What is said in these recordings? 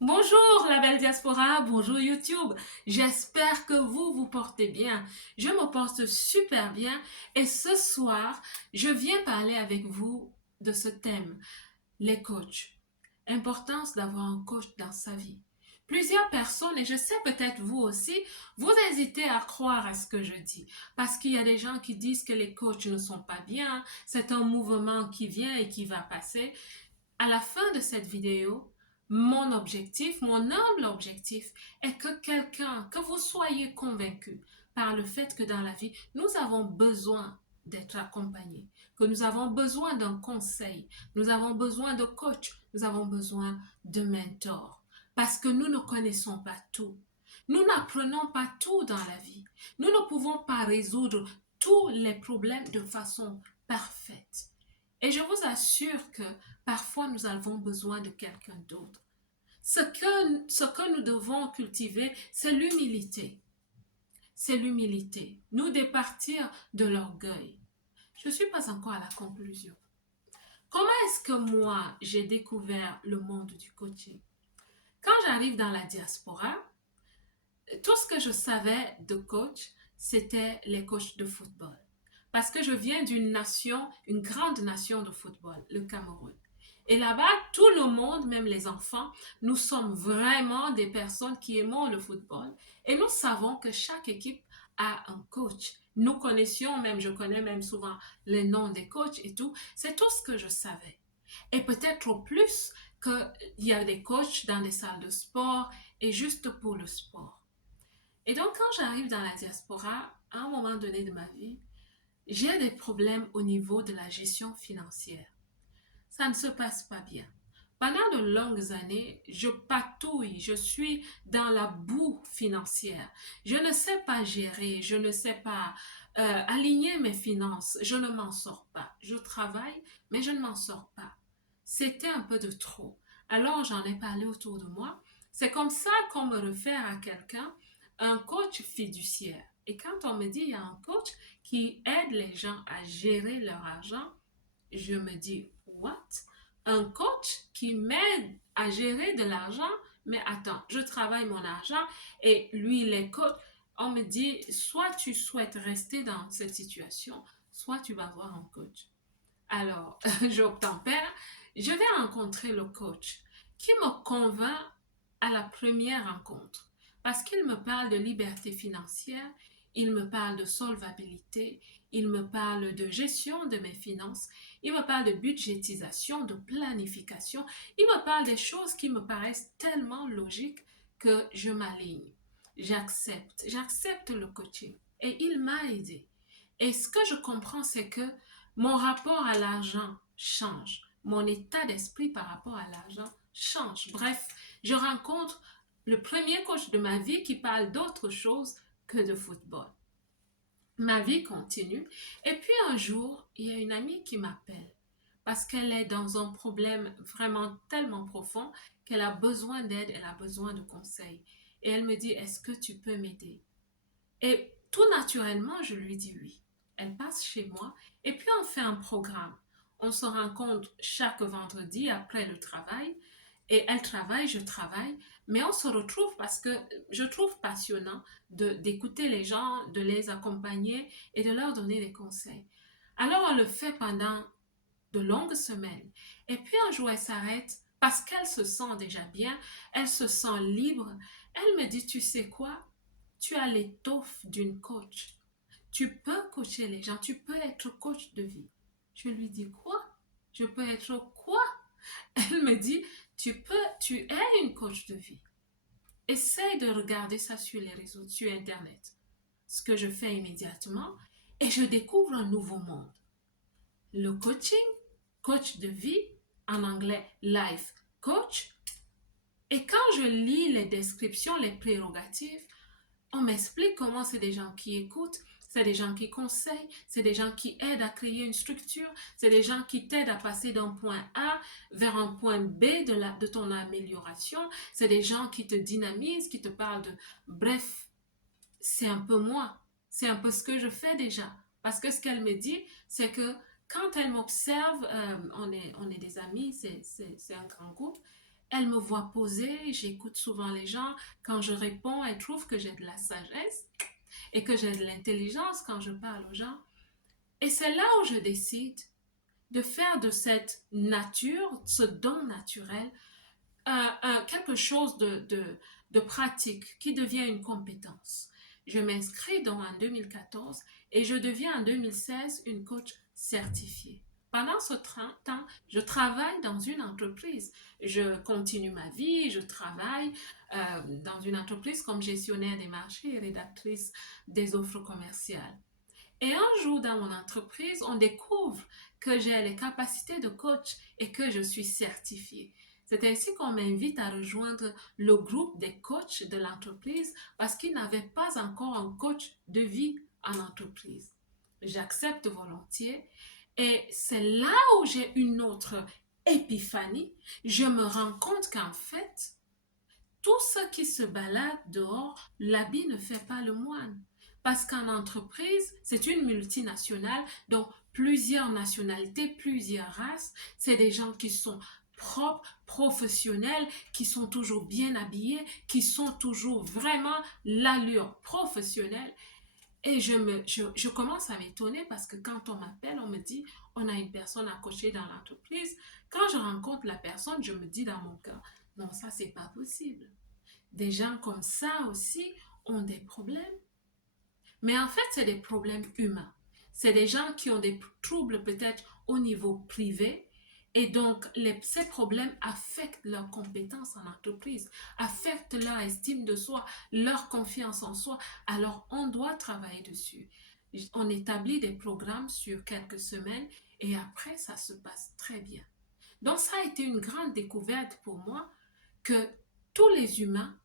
Bonjour la belle diaspora, bonjour YouTube. J'espère que vous portez bien. Je me porte super bien et ce soir, je viens parler avec vous de ce thème, les coachs. Importance d'avoir un coach dans sa vie. Plusieurs personnes, et je sais peut-être vous aussi, vous hésitez à croire à ce que je dis. Parce qu'il y a des gens qui disent que les coachs ne sont pas bien, c'est un mouvement qui vient et qui va passer. À la fin de cette vidéo, mon objectif, mon humble objectif, est que quelqu'un, que vous soyez convaincu par le fait que dans la vie, nous avons besoin d'être accompagnés, que nous avons besoin d'un conseil, nous avons besoin de coach, nous avons besoin de mentor, parce que nous ne connaissons pas tout. Nous n'apprenons pas tout dans la vie. Nous ne pouvons pas résoudre tous les problèmes de façon parfaite. Et je vous assure que parfois nous avons besoin de quelqu'un d'autre. Ce que nous devons cultiver, c'est l'humilité. C'est l'humilité. Nous départir de l'orgueil. Je ne suis pas encore à la conclusion. Comment est-ce que moi, j'ai découvert le monde du coaching? Quand j'arrive dans la diaspora, tout ce que je savais de coach, c'était les coachs de football. Parce que je viens d'une nation, une grande nation de football, le Cameroun. Et là-bas, tout le monde, même les enfants, nous sommes vraiment des personnes qui aimons le football. Et nous savons que chaque équipe a un coach. Nous connaissions même, je connais même souvent les noms des coachs et tout. C'est tout ce que je savais. Et peut-être au plus qu'il y a des coachs dans des salles de sport et juste pour le sport. Et donc, quand j'arrive dans la diaspora, à un moment donné de ma vie, j'ai des problèmes au niveau de la gestion financière. Ça ne se passe pas bien. Pendant de longues années, je patouille, je suis dans la boue financière. Je ne sais pas gérer, je ne sais pas aligner mes finances, je ne m'en sors pas. Je travaille, mais je ne m'en sors pas. C'était un peu de trop. Alors j'en ai parlé autour de moi. C'est comme ça qu'on me réfère à quelqu'un, un coach fiduciaire. Et quand on me dit il y a un coach qui aide les gens à gérer leur argent, je me dis, what? Un coach qui m'aide à gérer de l'argent? Mais attends, je travaille mon argent et lui, il est coach. On me dit, soit tu souhaites rester dans cette situation, soit tu vas voir un coach. Alors, j'obtempère, je vais rencontrer le coach qui me convainc à la première rencontre parce qu'il me parle de liberté financière, il me parle de solvabilité, il me parle de gestion de mes finances, il me parle de budgétisation, de planification, il me parle des choses qui me paraissent tellement logiques que je m'aligne. J'accepte le coaching et il m'a aidé. Et ce que je comprends, c'est que mon rapport à l'argent change. Mon état d'esprit par rapport à l'argent change. Bref, je rencontre le premier coach de ma vie qui parle d'autre chose que de football. Ma vie continue. Et puis un jour, il y a une amie qui m'appelle parce qu'elle est dans un problème vraiment tellement profond qu'elle a besoin d'aide, elle a besoin de conseils. Et elle me dit, est-ce que tu peux m'aider? Et tout naturellement, je lui dis oui. Elle passe chez moi et puis on fait un programme. On se rencontre chaque vendredi après le travail et elle travaille, je travaille, mais on se retrouve parce que je trouve passionnant d'écouter les gens, de les accompagner et de leur donner des conseils. Alors on le fait pendant de longues semaines. Et puis un jour, elle s'arrête parce qu'elle se sent déjà bien, elle se sent libre. Elle me dit, tu sais quoi? Tu as l'étoffe d'une coach. Tu peux coacher les gens, tu peux être coach de vie. Je lui dis, quoi? Je peux être quoi? Elle me dit, tu es une coach de vie. Essaye de regarder ça sur les réseaux, sur Internet. Ce que je fais immédiatement, et je découvre un nouveau monde. Le coaching, coach de vie, en anglais life coach. Et quand je lis les descriptions, les prérogatives, on m'explique comment c'est des gens qui écoutent, c'est des gens qui conseillent, c'est des gens qui aident à créer une structure, c'est des gens qui t'aident à passer d'un point A vers un point B de ton amélioration, c'est des gens qui te dynamisent, qui te parlent de... Bref, c'est un peu moi, c'est un peu ce que je fais déjà. Parce que ce qu'elle me dit, c'est que quand elle m'observe, on est des amis, c'est un grand groupe, Elle me voit poser, j'écoute souvent les gens. Quand je réponds, elle trouve que j'ai de la sagesse et que j'ai de l'intelligence quand je parle aux gens. Et c'est là où je décide de faire de cette nature, ce don naturel, quelque chose de pratique qui devient une compétence. Je m'inscris donc en 2014 et je deviens en 2016 une coach certifiée. Pendant ce temps, je travaille dans une entreprise. Je continue ma vie, je travaille dans une entreprise comme gestionnaire des marchés et rédactrice des offres commerciales. Et un jour dans mon entreprise, on découvre que j'ai les capacités de coach et que je suis certifiée. C'est ainsi qu'on m'invite à rejoindre le groupe des coachs de l'entreprise parce qu'ils n'avaient pas encore un coach de vie en entreprise. J'accepte volontiers et c'est là où j'ai une autre épiphanie. Je me rends compte qu'en fait, tout ce qui se balade dehors, l'habit ne fait pas le moine. Parce qu'en entreprise, c'est une multinationale, donc plusieurs nationalités, plusieurs races. C'est des gens qui sont propres, professionnels, qui sont toujours bien habillés, qui sont toujours vraiment l'allure professionnelle. Et je commence à m'étonner parce que quand on m'appelle, on me dit, on a une personne à coacher dans l'entreprise. Quand je rencontre la personne, je me dis dans mon cœur, non, ça, c'est pas possible. Des gens comme ça aussi ont des problèmes. Mais en fait, c'est des problèmes humains. C'est des gens qui ont des troubles peut-être au niveau privé. Et donc, ces problèmes affectent leurs compétences en entreprise, affectent leur estime de soi, leur confiance en soi. Alors, on doit travailler dessus. On établit des programmes sur quelques semaines et après, ça se passe très bien. Donc, ça a été une grande découverte pour moi que tous les humains,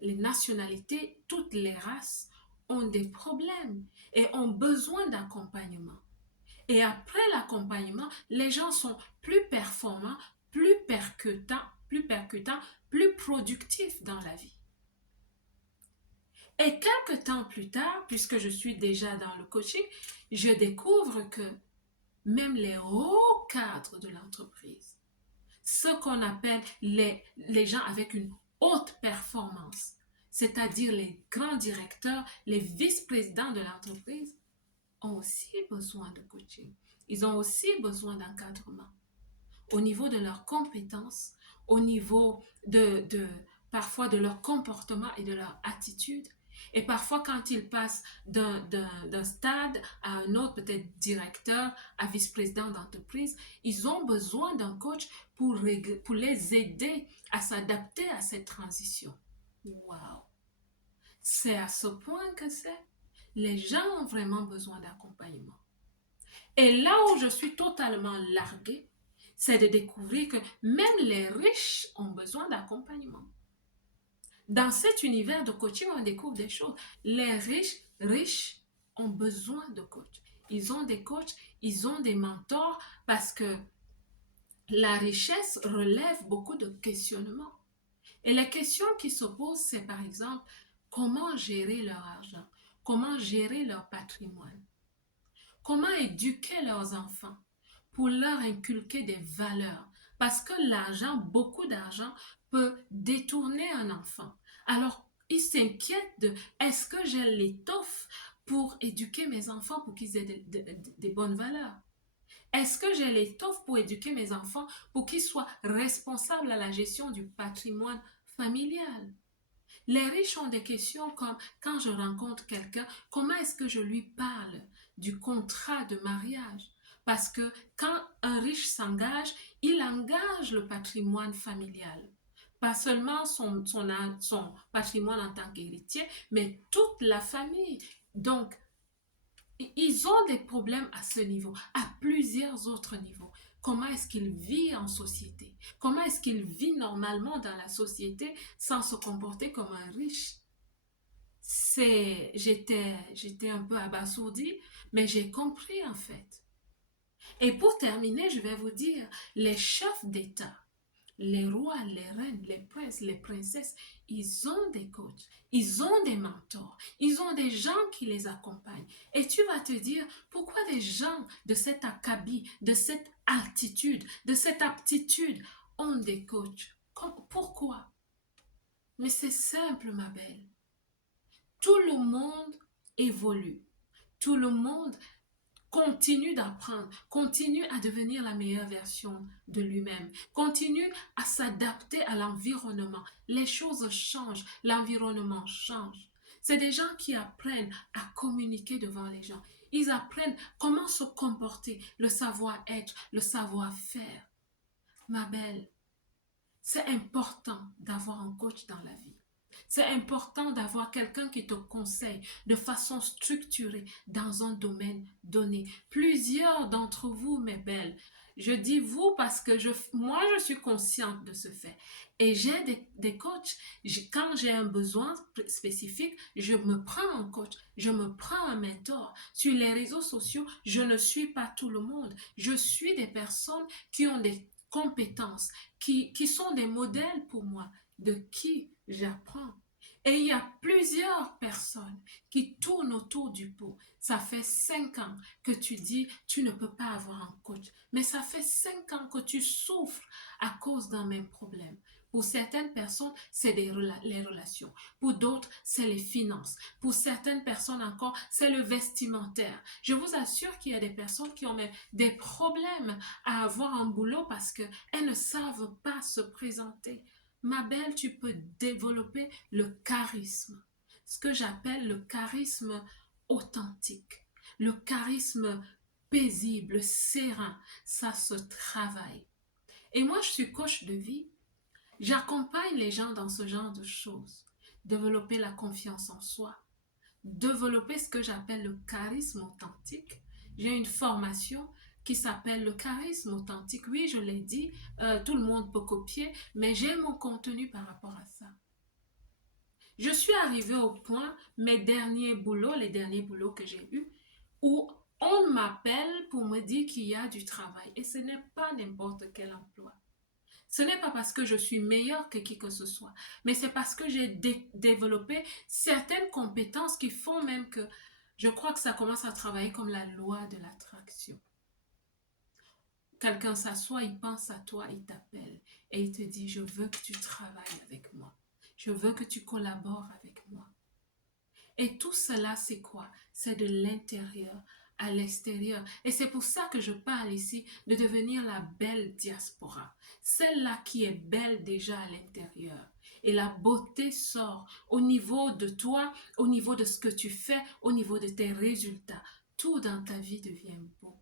les nationalités, toutes les races ont des problèmes et ont besoin d'accompagnement. Et après l'accompagnement, les gens sont plus performants, plus percutants, plus productifs dans la vie. Et quelques temps plus tard, puisque je suis déjà dans le coaching, je découvre que même les hauts cadres de l'entreprise, ce qu'on appelle les gens avec une haute performance, c'est-à-dire les grands directeurs, les vice-présidents de l'entreprise, ont aussi besoin de coaching. Ils ont aussi besoin d'encadrement au niveau de leurs compétences, au niveau parfois de leur comportement et de leur attitude. Et parfois, quand ils passent d'un stade à un autre, peut-être directeur, à vice-président d'entreprise, ils ont besoin d'un coach pour les aider à s'adapter à cette transition. Wow! C'est à ce point que c'est. Les gens ont vraiment besoin d'accompagnement. Et là où je suis totalement larguée, c'est de découvrir que même les riches ont besoin d'accompagnement. Dans cet univers de coaching, on découvre des choses. Les riches ont besoin de coachs. Ils ont des coachs, ils ont des mentors parce que la richesse relève beaucoup de questionnements. Et les questions qui se posent, c'est par exemple, comment gérer leur argent? Comment gérer leur patrimoine? Comment éduquer leurs enfants pour leur inculquer des valeurs? Parce que l'argent, beaucoup d'argent, peut détourner un enfant. Alors, ils s'inquiètent de est-ce que j'ai l'étoffe pour éduquer mes enfants pour qu'ils aient des bonnes valeurs? Est-ce que j'ai l'étoffe pour éduquer mes enfants pour qu'ils soient responsables à la gestion du patrimoine familial? Les riches ont des questions comme quand je rencontre quelqu'un, comment est-ce que je lui parle du contrat de mariage? Parce que quand un riche s'engage, il engage le patrimoine familial. Pas seulement son patrimoine en tant qu'héritier, mais toute la famille. Donc, ils ont des problèmes à ce niveau, à plusieurs autres niveaux. Comment est-ce qu'il vit en société? Comment est-ce qu'il vit normalement dans la société sans se comporter comme un riche? J'étais un peu abasourdie, mais j'ai compris en fait. Et pour terminer, je vais vous dire, les chefs d'État, les rois, les reines, les princes, les princesses, ils ont des coachs, ils ont des mentors, ils ont des gens qui les accompagnent. Et tu vas te dire, pourquoi des gens de cet acabit, de cette altitude, de cette aptitude ont des coachs? Pourquoi? Mais c'est simple, ma belle. Tout le monde évolue. Tout le monde continue d'apprendre, continue à devenir la meilleure version de lui-même, continue à s'adapter à l'environnement. Les choses changent, l'environnement change. C'est des gens qui apprennent à communiquer devant les gens. Ils apprennent comment se comporter, le savoir-être, le savoir-faire. Ma belle, c'est important d'avoir un coach dans la vie. C'est important d'avoir quelqu'un qui te conseille de façon structurée dans un domaine donné. Plusieurs d'entre vous, mes belles, je dis vous parce que moi, je suis consciente de ce fait. Et j'ai des coachs. Quand j'ai un besoin spécifique, je me prends un coach, je me prends un mentor. Sur les réseaux sociaux, je ne suis pas tout le monde. Je suis des personnes qui ont des compétences, qui sont des modèles pour moi, de qui j'apprends. Et il y a plusieurs personnes qui tournent autour du pot. Ça fait 5 ans que tu dis, tu ne peux pas avoir un coach. Mais ça fait 5 ans que tu souffres à cause d'un même problème. Pour certaines personnes, c'est les relations. Pour d'autres, c'est les finances. Pour certaines personnes encore, c'est le vestimentaire. Je vous assure qu'il y a des personnes qui ont même des problèmes à avoir un boulot parce qu'elles ne savent pas se présenter. Ma belle, tu peux développer le charisme, ce que j'appelle le charisme authentique, le charisme paisible, serein. Ça se travaille. Et moi, je suis coach de vie. J'accompagne les gens dans ce genre de choses. Développer la confiance en soi, développer ce que j'appelle le charisme authentique. J'ai une formation qui s'appelle le charisme authentique. Oui, je l'ai dit, tout le monde peut copier, mais j'ai mon contenu par rapport à ça. Je suis arrivée au point, les derniers boulots que j'ai eus, où on m'appelle pour me dire qu'il y a du travail. Et ce n'est pas n'importe quel emploi. Ce n'est pas parce que je suis meilleure que qui que ce soit, mais c'est parce que j'ai développé certaines compétences qui font même que je crois que ça commence à travailler comme la loi de l'attraction. Quelqu'un s'assoit, il pense à toi, il t'appelle et il te dit, je veux que tu travailles avec moi. Je veux que tu collabores avec moi. Et tout cela, c'est quoi? C'est de l'intérieur à l'extérieur. Et c'est pour ça que je parle ici de devenir la belle diaspora. Celle-là qui est belle déjà à l'intérieur. Et la beauté sort au niveau de toi, au niveau de ce que tu fais, au niveau de tes résultats. Tout dans ta vie devient beau.